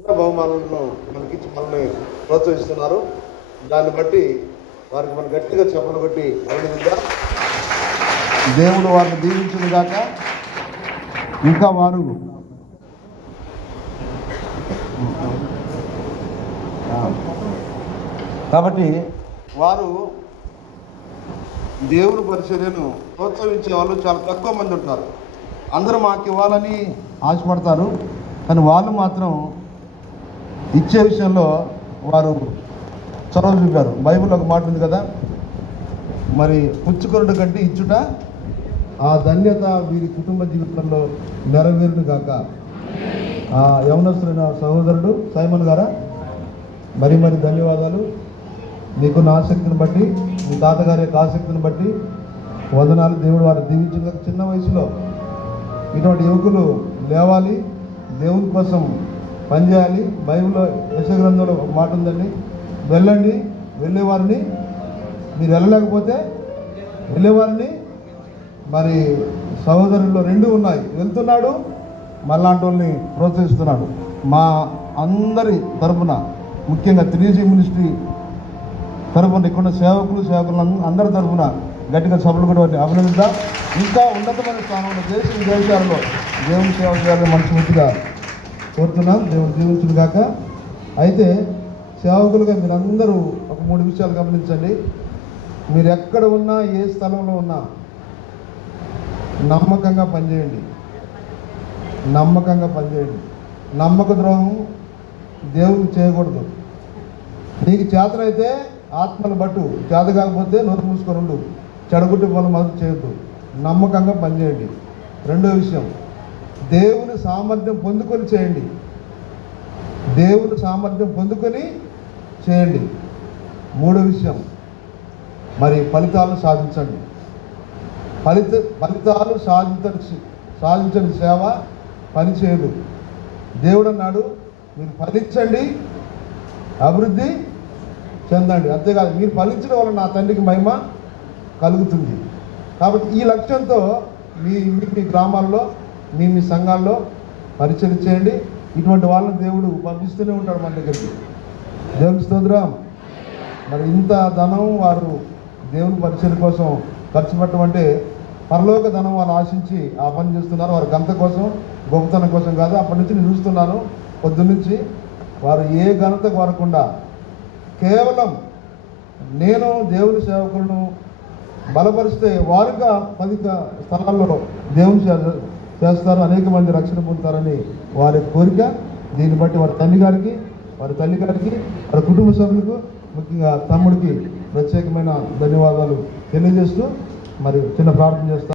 చిన్న బహుమానాలను మనకిచ్చి మనల్ని ప్రోత్సహిస్తున్నారు. దాన్ని బట్టి వారికి మనం గట్టిగా చెప్పలు కొట్టి అభినందిద్దాం. దేవుడు వారిని దీవించును గాక. ఇంకా వారు కాబట్టి వారు దేవుని పరిచర్యను ప్రోత్సహించే వాళ్ళు చాలా తక్కువ మంది ఉంటారు. అందరూ మాకు ఇవ్వాలని ఆశపడతారు, కానీ వాళ్ళు మాత్రం ఇచ్చే విషయంలో వారు చొరవ చూపారు. బైబిల్లో ఒక మాట ఉంది కదా, మరి పుచ్చుకొనుట కంటే ఇచ్చుట ఆ ధన్యత వీరి కుటుంబ జీవితంలో నెరవేరును గాక. యవనస్తులైన సహోదరుడు సైమన్ గారా, మరి ధన్యవాదాలు. మీకున్న ఆసక్తిని బట్టి, మీ తాతగారి యొక్క ఆసక్తిని బట్టి వందనాలు. దేవుడు వారు దీవించిన చిన్న వయసులో ఇటువంటి యువకులు లేవాలి, దేవుని కోసం పనిచేయాలి. బైబిల్లో యెషయా గ్రంథంలో ఒక మాట ఉందండి, వెళ్ళండి, వెళ్ళేవారిని, మీరు వెళ్ళలేకపోతే వెళ్ళేవారిని. మరి సహోదరుల్లో రెండు ఉన్నాయి, వెళ్తున్నాడు, మళ్ళాంటి వాళ్ళని ప్రోత్సహిస్తున్నాడు. మా అందరి తరఫున, ముఖ్యంగా 3G మినిస్ట్రీ తరఫున, ఇక్కడ సేవకులు అందరి తరఫున గట్టిగా సభలు కూడా వారిని అభినందిద్దాం. ఇంకా ఉన్నతమైన స్థానంలో దేశ విదేశాలలో దేవుని సేవ చేయాలని మనస్ఫూర్తిగా కోరుతున్నాం. దేవుని దీవించును గాక. అయితే సేవకులుగా మీరందరూ ఒక 3 విషయాలు గమనించండి. మీరు ఎక్కడ ఉన్నా, ఏ స్థలంలో ఉన్నా నమ్మకంగా పనిచేయండి. నమ్మక ద్రోహం దేవునికి చేయకూడదు. నీకు చేతనైతే ఆత్మను బట్టు, చేత కాకపోతే నోరు మూసుకొని ఉండు. చెడగొట్టి పనులు మొదలు చేయొద్దు. నమ్మకంగా పనిచేయండి. రెండో విషయం, దేవుని సామర్థ్యం పొందుకొని చేయండి. మూడో విషయం, మరి ఫలితాలను సాధించండి. ఫలితాలు సాధించని సేవ పని చేయదు. దేవుడు అన్నాడు, మీరు ఫలించండి, అభివృద్ధి చెందండి. అంతేకాదు, మీరు ఫలించడం వల్ల నా తండ్రికి మహిమ కలుగుతుంది. కాబట్టి ఈ లక్ష్యంతో మీ గ్రామాల్లో, మీ సంఘాల్లో పరిచయం చేయండి. ఇటువంటి వాళ్ళని దేవుడు పంపిస్తూనే ఉంటాడు మన దగ్గరికి. దేవుని స్తోత్రం. మరి ఇంత ధనం వారు దేవుని పరిచయం కోసం ఖర్చు పెట్టడం అంటే పరలోక ధనం వాళ్ళు ఆశించి ఆ పని చేస్తున్నారు. వారి ఘనత కోసం, గొప్పతనం కోసం కాదు. అప్పటి నుంచి నేను చూస్తున్నాను, పొద్దున్నుంచి వారు ఏ ఘనత కోరకుండా కేవలం నేను దేవుని సేవకులను బలపరిస్తే వారుగా 10 స్థలాల్లో దేవుని చేస్తారు, అనేక మంది రక్షణ పొందుతారని వారి కోరిక. దీన్ని బట్టి వారి తల్లి గారికి, వారి కుటుంబ సభ్యులకు, ముఖ్యంగా తమ్ముడికి ప్రత్యేకమైన ధన్యవాదాలు తెలియజేస్తూ మరి చిన్న ప్రార్థన చేస్తాను.